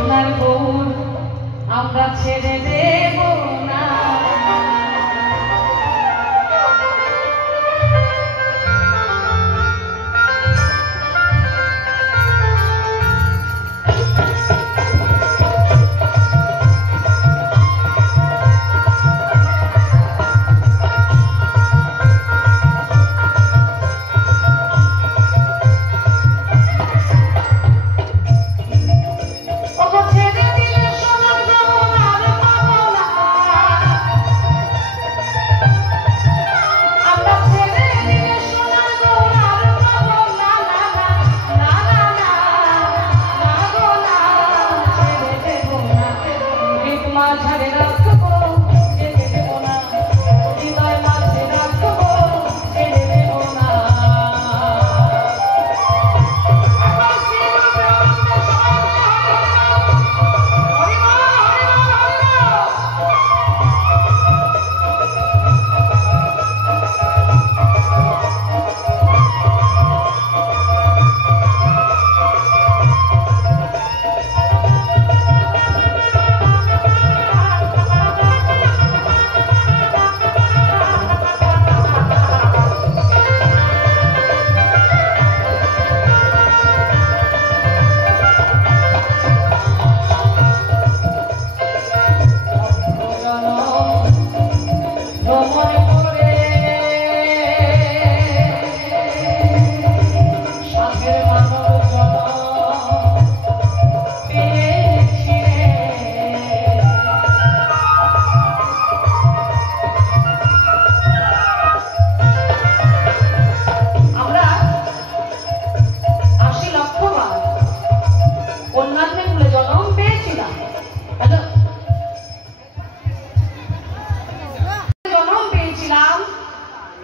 সোনার গৌর আমরা ছেড়ে দেব না।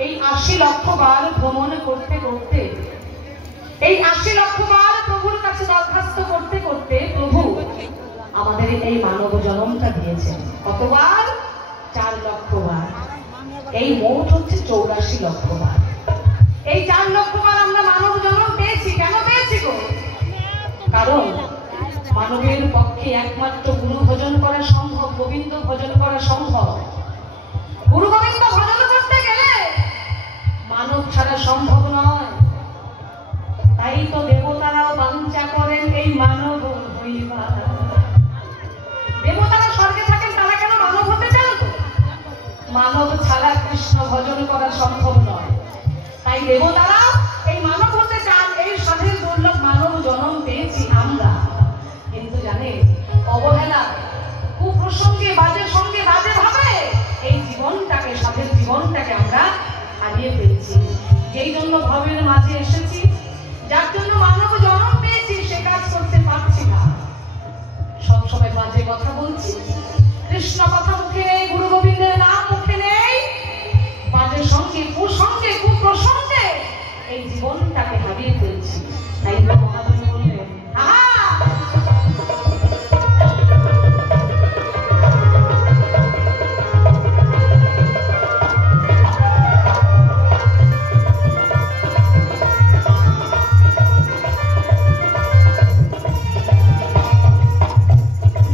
এই ৮০ লক্ষ বার ভ্রমণ করতে করতে, এই ৮০ লক্ষ বার প্রভুর কাছে দরখাস্ত করতে করতে প্রভু আমাদের এই মানব জন্মটা দিয়েছেন। কতবার? ৪ লক্ষ বার। এই মোট হচ্ছে ৮৪ লক্ষ বার। এই ৪ লক্ষ বার আমরা মানব জন্ম পেয়েছি। কেন পেয়েছি গো? কারণ মানবের পক্ষে একমাত্র গুরু ভজন করা সম্ভব, গোবিন্দ ভজন করা সম্ভব। গুরু গোবিন্দ ভজন করতে গেলে মানব ছাড়া সম্ভব নয়। তাই তো দেবতারাও বাঞ্ছা করেন এই মানব হইবা। দেবতারা স্বর্গে থাকেন, তারা কেন মানব হতে চান? মানব ছাড়া কৃষ্ণ ভজন করা সম্ভব নয়। তাই দেবতারা এই মানব হতে চান। এই সাধের দুর্লভ মানব জন্ম পেয়েছি আমরা। কিন্তু জানে অবহেলা, কুপ্রসঙ্গে, বাজে সঙ্গে, বাজে ভাবে এই জীবনটাকে, সাধের জীবনটাকে আমরা হারিয়ে ফেলছি। যেই জন্য ভবের মাঝে এসেছি, যার জন্য মানব জন্ম পেয়েছি, সে কাজ করতে পারছি না। সবসময় বাজে কথা বলছি, কৃষ্ণ কথা মুখে নেই, গুরু গোবিন্দের নাম মুখে নেই, বাজে সঙ্গে, কুসঙ্গে, কুপ্রসঙ্গে এই জীবনটাকে হারিয়ে ফেলছি। তাই তো মহাদেব বললেন,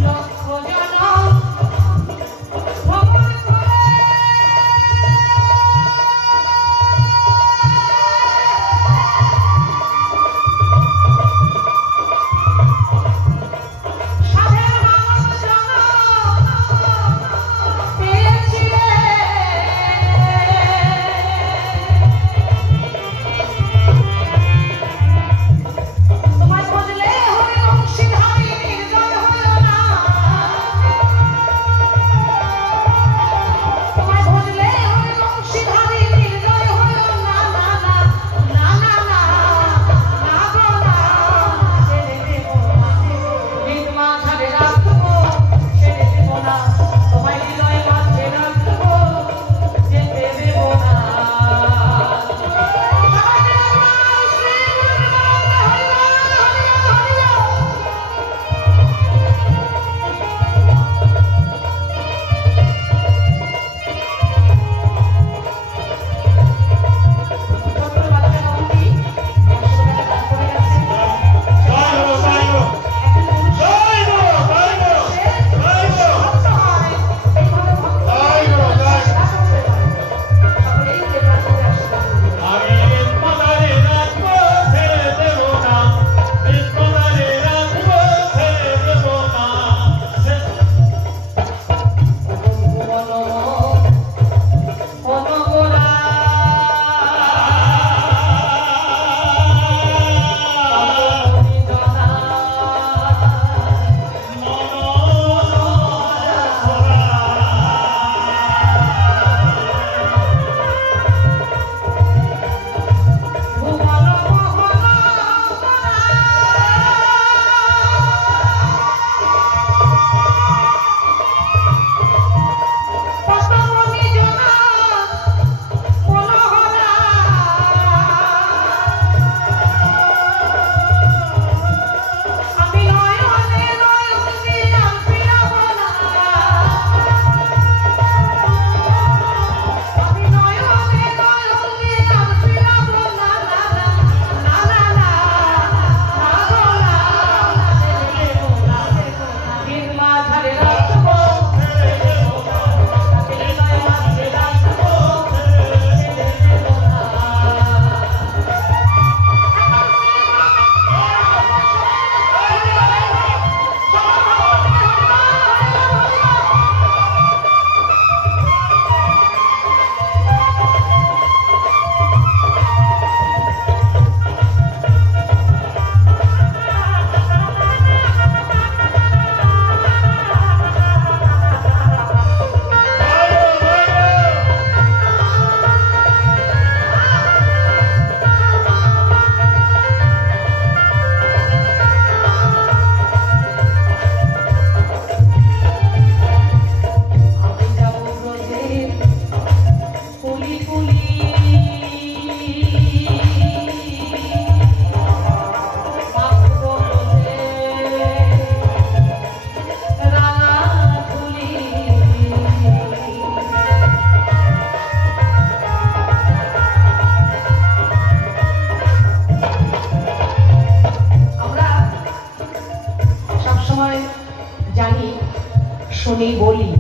লক্ষ জন সবসময় জানি, শুনি, বলি,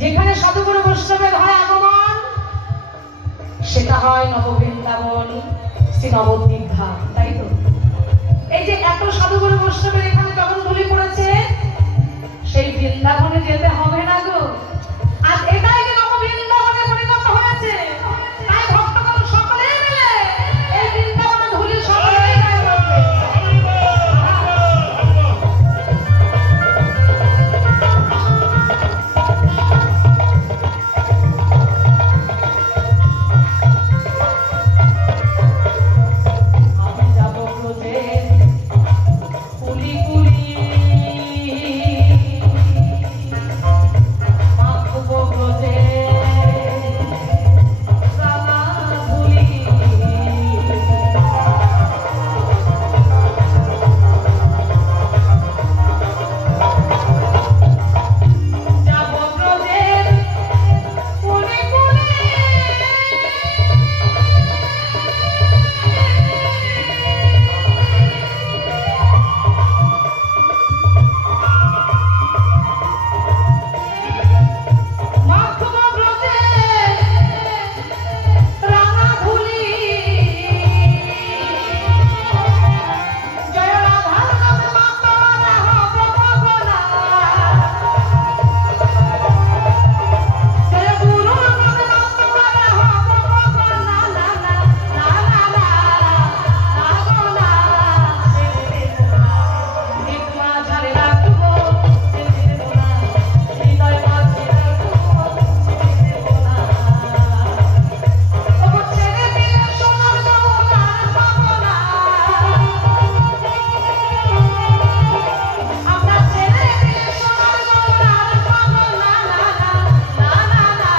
যেখানে সাধুগুরু বৈষ্ণবের হয় আগমন সেটা হয় নববৃন্দাবন, শ্রী নবদ্বীপ ধাম, তাই তো? এই যে এত সাধুগুরু বৈষ্ণবের এখানে যখন ধুলি পড়েছে, সেই বৃন্দাবনে যেতে হবে না গো। আর এটাই যে নববৃন্দাবনে পরিণত হয়েছে, তাই ভক্তগণ সকলে মিলে এই বৃন্দাবনে ধুলি সকলেই গায়ে করবে। আমি যাব ব্রজে কুলি কুলি, মাখব ব্রজে রাঙা ধুলি। যাব ব্রজে কুলি কুলি, মাখব ব্রজে রাঙা ধুলি। জয় রাধার নামে মাতোয়ারা হব মগনা, জয় গুরুর নামে মাতোয়ারা হব মগনা। না না না না না না গো না, নিত মাঝারে রাখবো ছেড়ে দেব না, হৃদয় মাঝে রাখবো ছেড়ে দেব না। ওগো ছেড়ে দিলে সোনার গহনা আর পাবো না, আমরা ছেড়ে দিলে সোনার গহনা আর পাবো না। না না না না না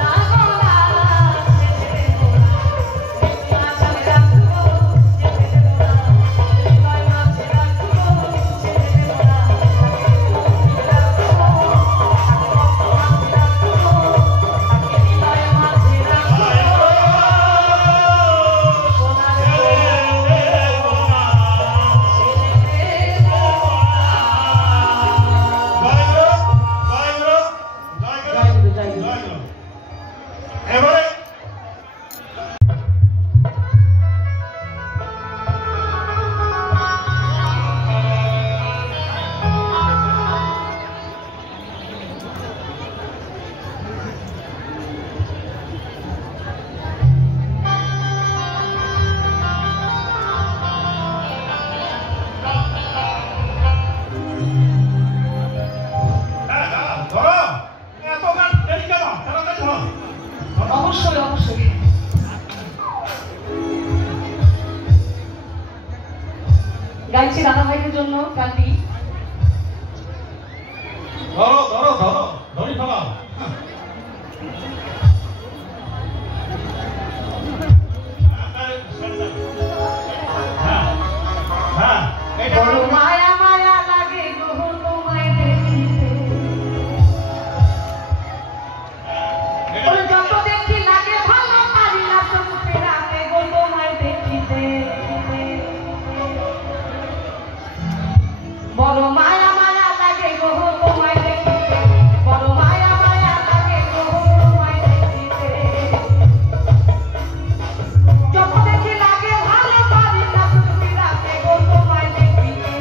না গো না, ছেড়ে দেব না, নিত মাঝারে রাখবো ছেড়ে দেব না, হৃদয় মাঝে রাখবো ছেড়ে দেব না। এবারে ধরো, এত গান দেরি কেন? তাড়াতাড়ি ধরো। অবশ্যই অবশ্যই। গাইছি দাদা ভাইদের জন্য গানটি। ধরো ধরো ধরো, ধরি ফেলাও। হ্যাঁ হ্যাঁ, এটা বড় মায়া মায়া লাগে গো তোমায় দেখিতে, ওরে যত দেখি লাগে ভালো, পারি না চোখ ফেরাতে গো তোমায় দেখিতে। বড় মায়া মায়া লাগে গো তোমায় দেখিতে, বড় মায়া মায়া লাগে গো তোমায় দেখিতে। যত দেখি লাগে ভালো, পারি না চোখ ফেরাতে গো তোমায় দেখিতে।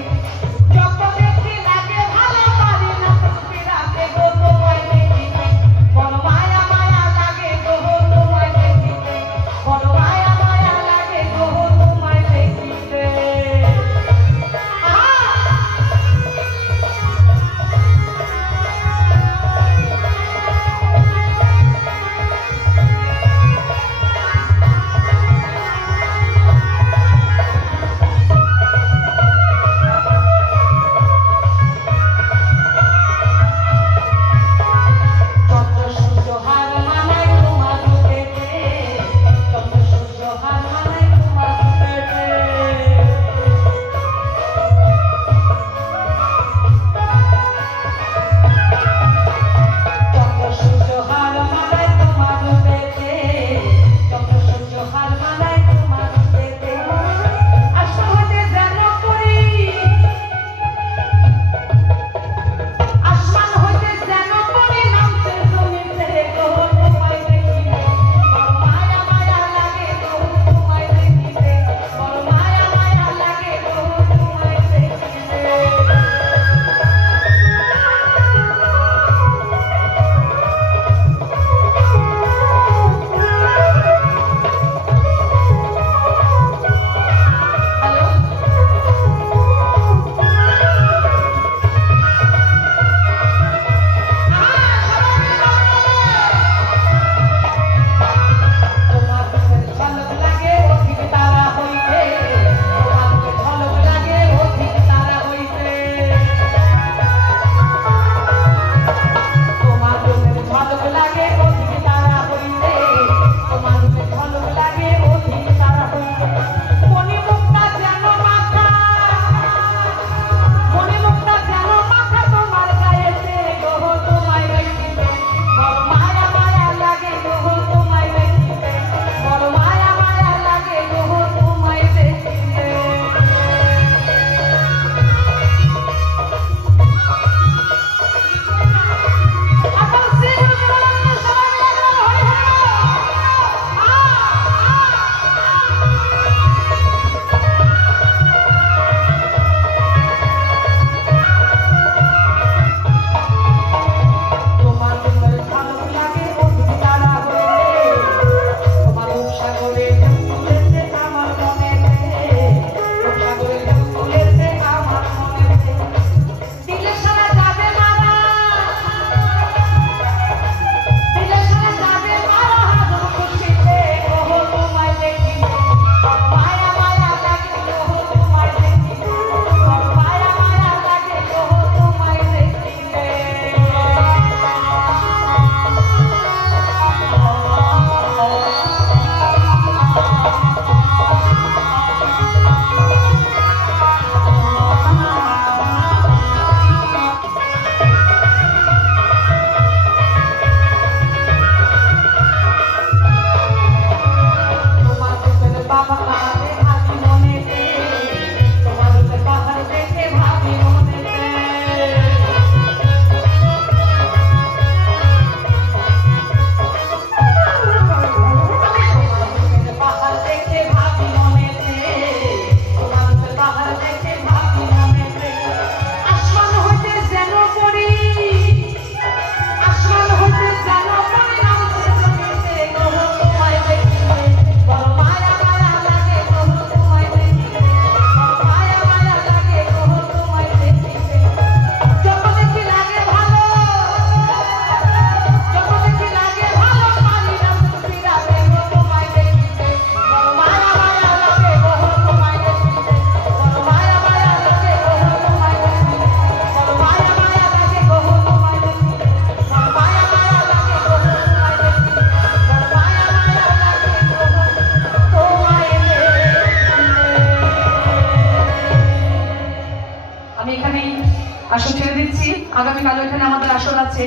আসন ছেড়ে দিচ্ছি। আগামীকাল এখানে আমাদের আসর আছে,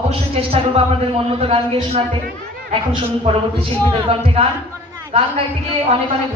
অবশ্যই চেষ্টা করবো আপনাদের মন মতো গান গিয়ে শোনাতে। এখন শুনুন পরবর্তী শিল্পীদের কণ্ঠে গান। গান গাইতে গিয়ে অনেক অনেক